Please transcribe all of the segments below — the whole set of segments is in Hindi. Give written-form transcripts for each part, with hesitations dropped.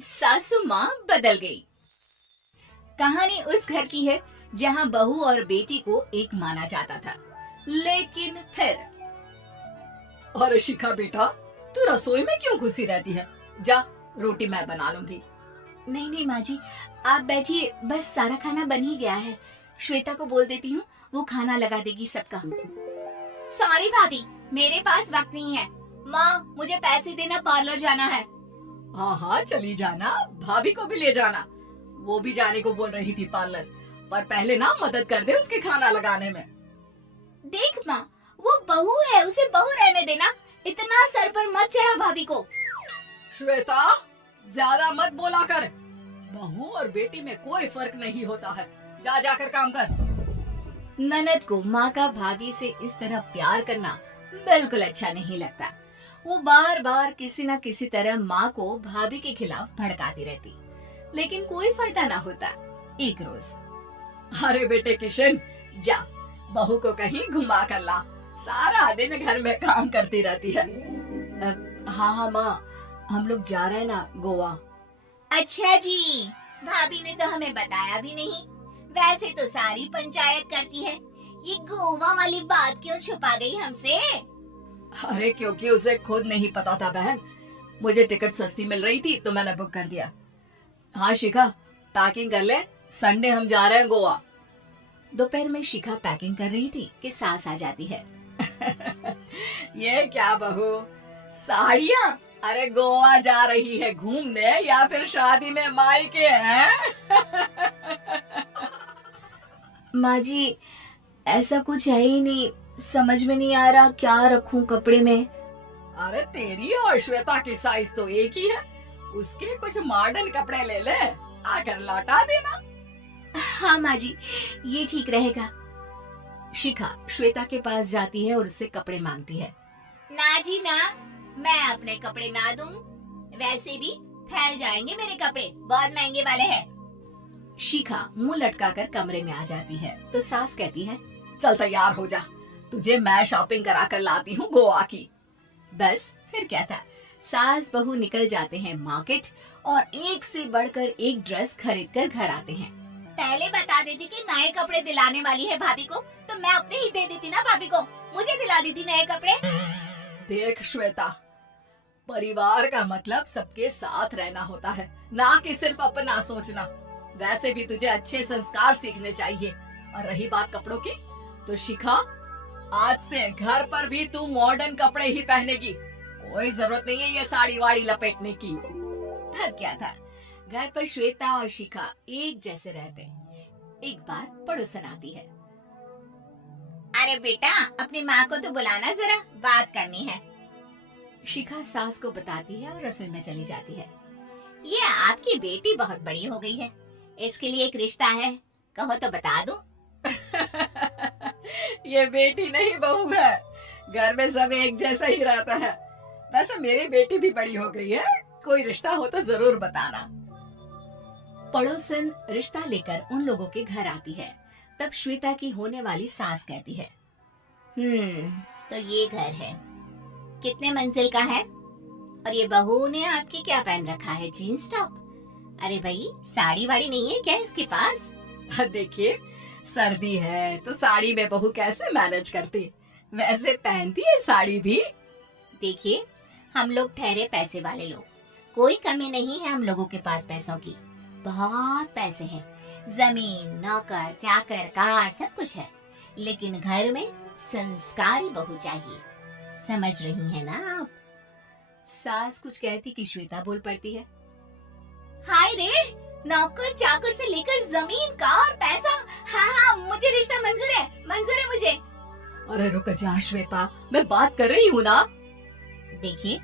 सासू माँ बदल गई। कहानी उस घर की है जहाँ बहू और बेटी को एक माना जाता था, लेकिन फिर अरे शिखा बेटा, तू रसोई में क्यों घुसी रहती है? जा, रोटी मैं बना लूंगी। नहीं नहीं माँ जी, आप बैठिए, बस सारा खाना बन ही गया है। श्वेता को बोल देती हूँ, वो खाना लगा देगी सबका। सॉरी भाभी, मेरे पास वक्त नहीं है। माँ, मुझे पैसे देना, पार्लर जाना है। हाँ हाँ चली जाना, भाभी को भी ले जाना। वो भी जाने को बोल रही थी पार्लर, पर पहले ना मदद कर दे उसके खाना लगाने में। देख माँ, वो बहू है, उसे बहू रहने देना। इतना सर पर मत चढ़ा भाभी को। श्वेता, ज्यादा मत बोला कर। बहू और बेटी में कोई फर्क नहीं होता है। जा जाकर काम कर। ननद को माँ का भाभी से इस तरह प्यार करना बिल्कुल अच्छा नहीं लगता। वो बार बार किसी न किसी तरह माँ को भाभी के खिलाफ भड़काती रहती, लेकिन कोई फायदा ना होता। एक रोज, अरे बेटे किशन, जा बहू को कहीं घुमा कर ला। सारा दिन घर में काम करती रहती है। हाँ हाँ माँ, हम लोग जा रहे हैं ना गोवा। अच्छा जी, भाभी ने तो हमें बताया भी नहीं। वैसे तो सारी पंचायत करती है, ये गोवा वाली बात क्यों छुपा गई हमसे? अरे क्योंकि उसे खुद नहीं पता था बहन। मुझे टिकट सस्ती मिल रही थी तो मैंने बुक कर दिया। हाँ शिखा, पैकिंग कर ले, संडे हम जा रहे हैं गोवा। दोपहर में शिखा पैकिंग कर रही थी कि सास आ जाती है। ये क्या बहू, साड़ियाँ? अरे गोवा जा रही है घूमने या फिर शादी में मायके हैं? माँ जी, ऐसा कुछ है ही नहीं, समझ में नहीं आ रहा क्या रखूं कपड़े में। अरे तेरी और श्वेता की साइज तो एक ही है। उसके कुछ मॉडर्न कपड़े ले ले, आकर लौटा देना। हाँ माँ जी, ये ठीक रहेगा। शिखा श्वेता के पास जाती है और उससे कपड़े मांगती है। ना जी ना, मैं अपने कपड़े ना दूं। वैसे भी फैल जाएंगे मेरे कपड़े, बहुत महंगे वाले हैं। शिखा मुंह लटकाकर कमरे में आ जाती है तो सास कहती है, चल तैयार हो जा, तुझे मैं शॉपिंग करा कर लाती हूँ गोवा की। बस फिर क्या था, सास बहू निकल जाते हैं मार्केट और एक से बढ़कर एक ड्रेस खरीद कर घर आते हैं। पहले बता देती कि नए कपड़े दिलाने वाली है भाभी को, तो मैं अपने ही दे देती ना भाभी को, मुझे दिला देती नए कपड़े। देख श्वेता, परिवार का मतलब सबके साथ रहना होता है, ना कि सिर्फ अपना सोचना। वैसे भी तुझे अच्छे संस्कार सीखने चाहिए। और रही बात कपड़ों की, तो शिखा, आज से घर पर भी तू मॉडर्न कपड़े ही पहनेगी। कोई जरूरत नहीं है ये साड़ी वाड़ी लपेटने की। अब क्या था, घर पर श्वेता और शिखा एक जैसे रहते। एक बार पड़ोसन आती है। अरे बेटा, अपनी माँ को तो बुलाना, जरा बात करनी है। शिखा सास को बताती है और रसोई में चली जाती है। ये आपकी बेटी बहुत बड़ी हो गई है, इसके लिए एक रिश्ता है, कहो तो बता दूं। ये बेटी नहीं बहू है, घर में सब एक जैसा ही रहता है। वैसे मेरी बेटी भी बड़ी हो गई है, कोई रिश्ता हो तो जरूर बताना। पड़ोसन रिश्ता लेकर उन लोगों के घर आती है। तब श्वेता की होने वाली सास कहती है, तो ये घर है, कितने मंजिल का है? और ये बहू ने आपकी क्या पहन रखा है, जीन्स टॉप? अरे भाई, साड़ी वाड़ी नहीं है क्या इसके पास? देखिए, सर्दी है तो साड़ी में बहू कैसे मैनेज करती, वैसे पहनती है साड़ी भी। देखिए, हम लोग ठहरे पैसे वाले लोग, कोई कमी नहीं है हम लोगों के पास पैसों की, बहुत पैसे हैं, जमीन, नौकर चाकर, कार, सब कुछ है, लेकिन घर में संस्कारी बहू चाहिए। समझ रही है ना आप? सास कुछ कहती कि श्वेता बोल पड़ती है, हाय रे, नौकर चाकर से लेकर जमीन, कार, पैसा, हाँ, मुझे रिश्ता मंजूर है मुझे। अरे रुक जा श्वेता, मैं बात कर रही हूँ ना। देखिए,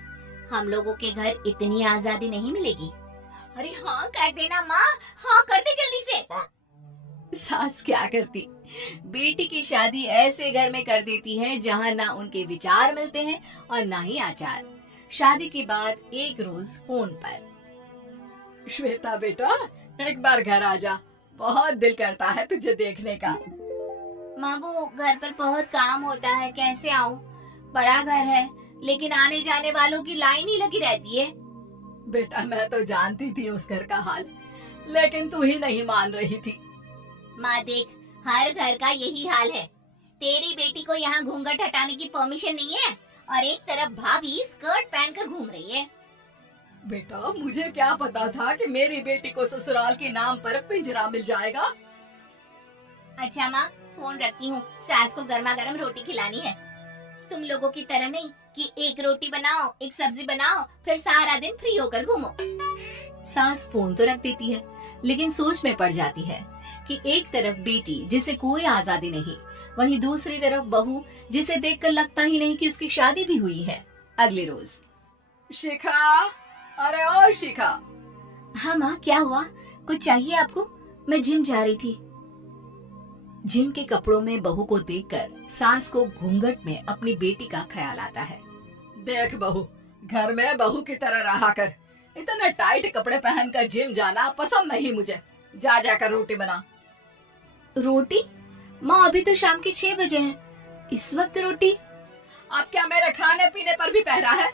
हम लोगों के घर इतनी आजादी नहीं मिलेगी। अरे हाँ कर देना माँ, हाँ कर दे जल्दी से। सास क्या करती, बेटी की शादी ऐसे घर में कर देती है जहाँ ना उनके विचार मिलते हैं और ना ही आचार। शादी के बाद एक रोज फोन पर, श्वेता बेटा, एक बार घर आ जा, बहुत दिल करता है तुझे देखने का। माँ, वो घर पर बहुत काम होता है, कैसे आऊँ? बड़ा घर है, लेकिन आने जाने वालों की लाइन ही लगी रहती है। बेटा मैं तो जानती थी उस घर का हाल, लेकिन तू ही नहीं मान रही थी। माँ देख, हर घर का यही हाल है। तेरी बेटी को यहाँ घूंघट हटाने की परमिशन नहीं है और एक तरफ भाभी स्कर्ट पहनकर घूम रही है। बेटा मुझे क्या पता था कि मेरी बेटी को ससुराल के नाम पर पिंजरा मिल जाएगा। अच्छा माँ, फोन रखती हूँ, सास को गर्मा गर्म रोटी खिलानी है। तुम लोगों की तरह नहीं कि एक रोटी बनाओ, एक सब्जी बनाओ, फिर सारा दिन फ्री होकर घूमो। सास फोन तो रख देती है, लेकिन सोच में पड़ जाती है कि एक तरफ बेटी जिसे कोई आजादी नहीं, वहीं दूसरी तरफ बहू जिसे देखकर लगता ही नहीं कि उसकी शादी भी हुई है। अगले रोज। शिखा, अरे ओ शिखा। हाँ माँ, क्या हुआ? कुछ चाहिए आपको? मैं जिम जा रही थी। जिम के कपड़ों में बहू को देखकर सास को घूंघट में अपनी बेटी का ख्याल आता है। देख बहू, घर में बहू की तरह रहा कर। इतने टाइट कपड़े पहनकर जिम जाना पसंद नहीं मुझे। जा जाकर रोटी बना। रोटी? माँ अभी तो शाम के 6 बजे हैं, इस वक्त रोटी? अब क्या मेरे खाने पीने पर भी पहरा है?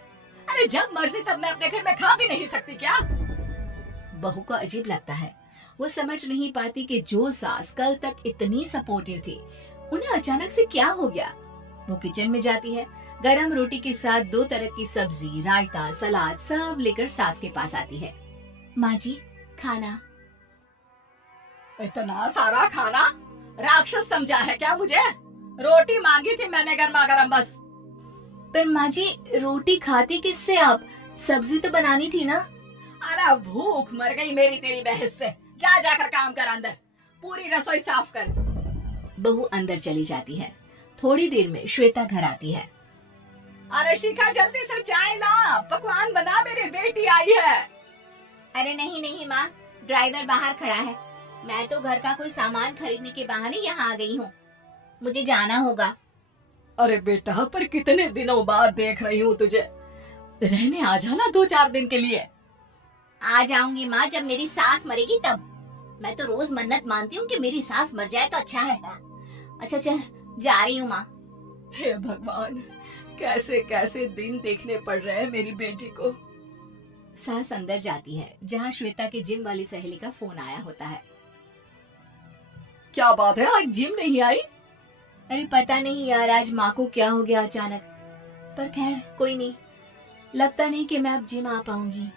अरे जब मर्जी तब मैं अपने घर में खा भी नहीं सकती क्या? बहू को अजीब लगता है। वो समझ नहीं पाती कि जो सास कल तक इतनी सपोर्टिव थी, उन्हें अचानक से क्या हो गया। वो किचन में जाती है, गरम रोटी के साथ 2 तरह की सब्जी, रायता, सलाद सब लेकर सास के पास आती है। माँ जी, खाना। इतना सारा खाना? राक्षस समझा है क्या मुझे? रोटी मांगी थी मैंने गर्मा गर्म बस। पर माँ जी, रोटी खाती किससे आप? सब्जी तो बनानी थी ना। अरे भूख मर गई मेरी तेरी बहस से। जा जाकर काम कर, अंदर पूरी रसोई साफ कर। बहू अंदर चली जाती है। थोड़ी देर में श्वेता घर आती है। अरे शिखा जल्दी से चाय ला, पकवान बना, मेरी बेटी आई है। अरे नहीं नहीं माँ, ड्राइवर बाहर खड़ा है। मैं तो घर का कोई सामान खरीदने के बहाने यहाँ आ गई हूँ, मुझे जाना होगा। अरे बेटा, पर कितने दिनों बाद देख रही हूँ तुझे, रहने आ जाना 2-4 दिन के लिए। आ जाऊंगी माँ, जब मेरी सास मरेगी तब। मैं तो रोज मन्नत मानती हूँ कि मेरी सास मर जाए तो अच्छा है। अच्छा चल, जा रही हूँ माँ। हे भगवान, कैसे कैसे दिन देखने पड़ रहे हैं मेरी बेटी को। सास अंदर जाती है, जहाँ श्वेता के जिम वाली सहेली का फोन आया होता है। क्या बात है, आज जिम नहीं आई? अरे पता नहीं यार, आज माँ को क्या हो गया अचानक। पर खैर कोई नहीं, लगता नहीं कि मैं अब जिम आ पाऊंगी।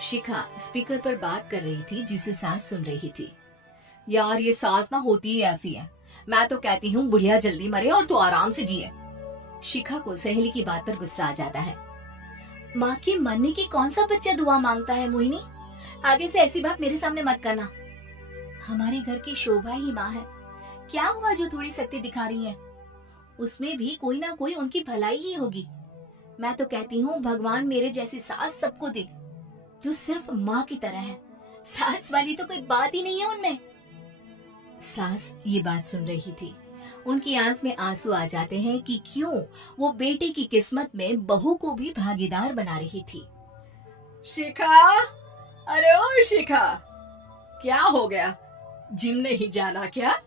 शिखा स्पीकर पर बात कर रही थी, जिसे सास सुन रही थी। यार ये सास ना होती ही ऐसी है। मैं तो कहती हूँ बुढ़िया जल्दी मरे और तू आराम से जिए। शिखा को सहेली की बात पर गुस्सा आ जाता है। माँ के मरने की कौन सा बच्चा दुआ मांगता है मोहिनी? आगे से ऐसी बात मेरे सामने मत करना। हमारे घर की शोभा ही माँ है। क्या हुआ जो थोड़ी शक्ति दिखा रही है? उसमें भी कोई ना कोई उनकी भलाई ही होगी। मैं तो कहती हूँ भगवान मेरे जैसी सास सबको दे, जो सिर्फ माँ की तरह है। सास वाली तो कोई बात ही नहीं है उनमें। सास ये बात सुन रही थी। उनकी आंख में आंसू आ जाते हैं कि क्यों वो बेटे की किस्मत में बहू को भी भागीदार बना रही थी। शिखा, अरे ओ शिखा, क्या हो गया? जिम नहीं जाना क्या?